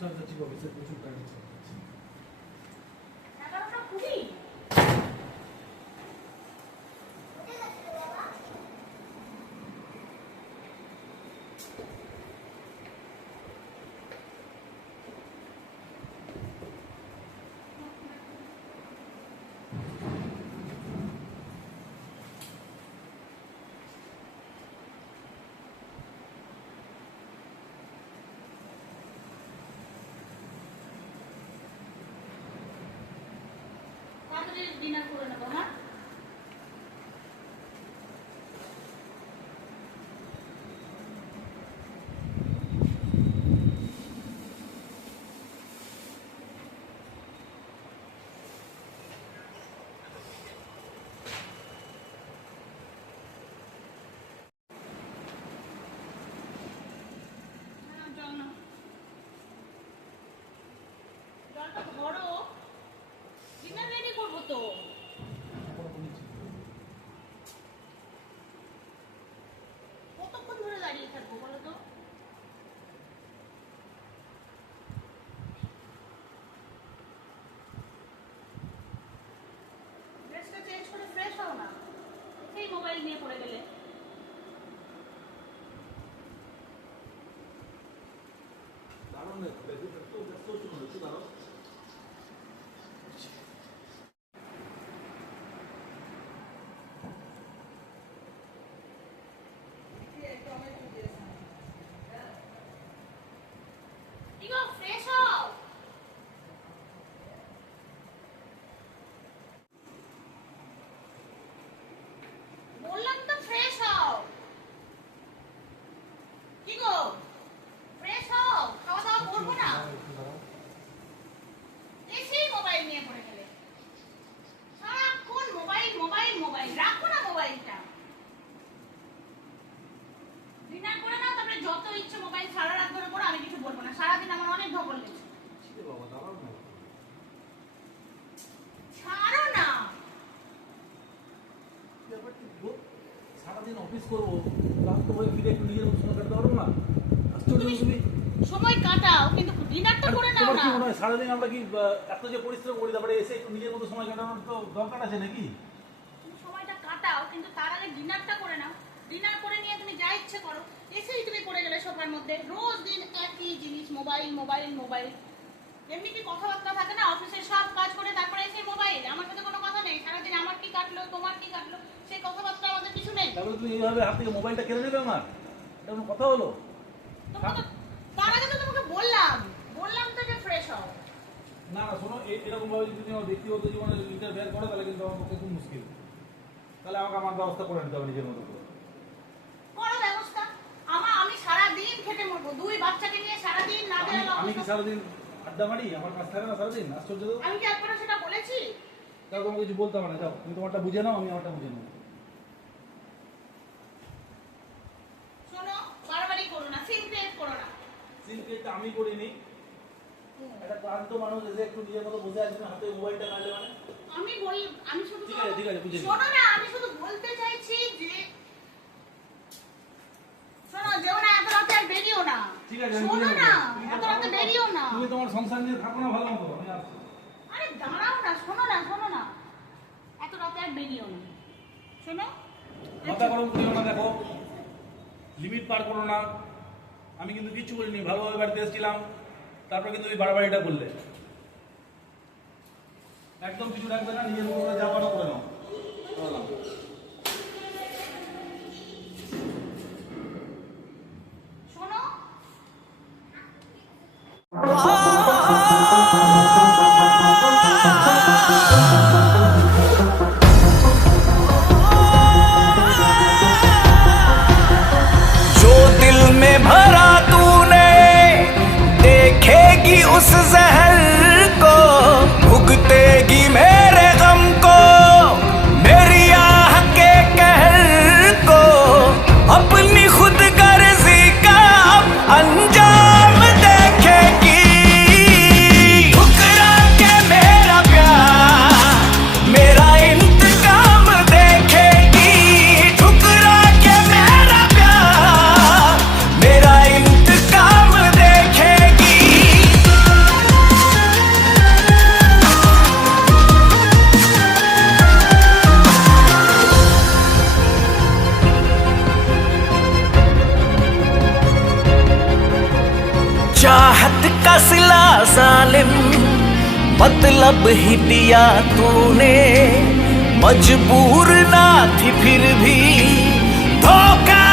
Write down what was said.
Charger ঠিক অফিসের প্রচুর কাজ আছে। ডিনার করে নেবো। হ্যাঁ, জলটা ভরো, ডিনার রেডি করবো তো। কতক্ষণ ধরে দাঁড়িয়ে থাকবো বলো তো? ড্রেসটা চেঞ্জ করে ফ্রেশ হও না, সেই মোবাইল নিয়ে পড়ে গেলে। দাঁড়াও না, ব্যস্ত হচ্ছে না, একটু দাঁড়াও। ফ্রেশ হও। বললাম তো ফ্রেশ হও। কি গো, ফ্রেশ হও, খাওয়া দাওয়া করবো না? এসেই মোবাইল নিয়ে পড়ে গেলে। সারাক্ষণ মোবাইল মোবাইল মোবাইল, রাখো না মোবাইলটা। ডিনার করে নাও, তারপরে যত ইচ্ছে মোবাইল সারা রাত ধরে করো, আমি কিছু বলবো না। সারাদিন আমার অনেক ধকল লেগেছে। বাবা দাঁড়াও না, ছাড়ো না। সারাদিন অফিস করবো, তার তো ওই ফিরে একটু নিজের মতো সময় কাটাতে পারবো না? আশ্চর্য তুমি সময় কাটাও, কিন্তু ডিনারটা করে নাও তোমার না। কি মনে হয় সারাদিন আমরা কি এত যে পরিশ্রম করি, তারপরে এসে একটু নিজের মতো সময় কাটানোর তো দরকার আছে নাকি? তুমি সময়টা কাটাও, কিন্তু তার আগে ডিনারটা করে নাও। ডিনার করে নিয়ে তুমি যা ইচ্ছে করো। এসেই তুমি পড়ে গেলে সোফার মধ্যে। রোজ দিন একই জিনিস, মোবাইল মোবাইল মোবাইল। এমনি কি কথাবার্তা থাকে না? অফিসের সব কাজ করে তারপরে এসে মোবাইল। আমার সাথে কোনো কথা নেই। সারাদিন আমার কি কাটলো, তোমার কি কাটলো, সেই কথাবার্তা আমাদের কিছু নেই। তারপরে তুমি এইভাবে হাত থেকে মোবাইলটা কেড়ে নেবে আমার? এটা কোনো কথা হলো? তার আগে তো তোমাকে বললাম তো যে ফ্রেশ হও। না না শোনো, এরকম ভাবে যদি তুমি আমার ব্যক্তিগত জীবনে ইন্টারফেয়ার করো, তাহলে কিন্তু আমার পক্ষে খুব মুশকিল। তাহলে আমাকে আমার ব্যবস্থা করে নিতে হবে নিজের মতো করে। করো ব্যবস্থা। আমি সারাদিন খেটে মরবো, দুই বাচ্চাকে নিয়ে সারাদিন না দেওয়া। আমি কি সারাদিন আড্ডা মারি? আমার কাজ থাকে না সারাদিন? আশ্চর্য তো। আমি কি একবার সেটা বলেছি? তাও তোমাকে কিছু বলতে হবে না, যাও তুমি তোমারটা বুঝে নাও, আমি আমারটা বুঝে নেবো। শোনো, বারবারই করো না, সিন ক্রিয়েট করো না। সিন ক্রিয়েটটা আমি করিনি। একটা ক্লান্ত মানুষ এসে একটু নিজের মতো বসে আছে, হাতে মোবাইলটা নাড়লে মানে? আমি শুধু ঠিক আছে বুঝে নিই। শোনো না, আমি শুধু বলতে চাইছি যে শোনো, যেও না এত রাতে আর বেরিও না। ঠিক আছে শোনো না, এত রাতে বেরিও না। তুমি তোমার সংসার নিয়ে থাকো না ভালো মতো, আমি আসছি। আরে দাঁড়াও না, শোনো না, এত রাতে আর বেরিও না। শোনো, মাথা গরম করিও না, দেখো লিমিট পার করো না। আমি কিন্তু কিচ্ছু বলিনি, ভালোভাবে বাড়িতে এসেছিলাম, তারপর কিন্তু তুমি বাড়াবাড়িটা করলে। একদম কিছু রাখবে না, নিজের মতো করে যা পারো করে নাও। শোনো, जो दिल में भरा तूने देखेगी उस जहर को, भुगतेगी मेरे गम को, मेरी आह के कहर को, अपनी खुद गर्जी का अब अंजाम देखेगी। ठुकरा के मेरा प्यार मेरा इंतकाम देखेगी। ठुकरा के मेरा प्यार मेरा इंतकाम देखेगी। चाहत का सिला जालिम मतलब ही दिया तूने, मजबूर ना थी फिर भी धोखा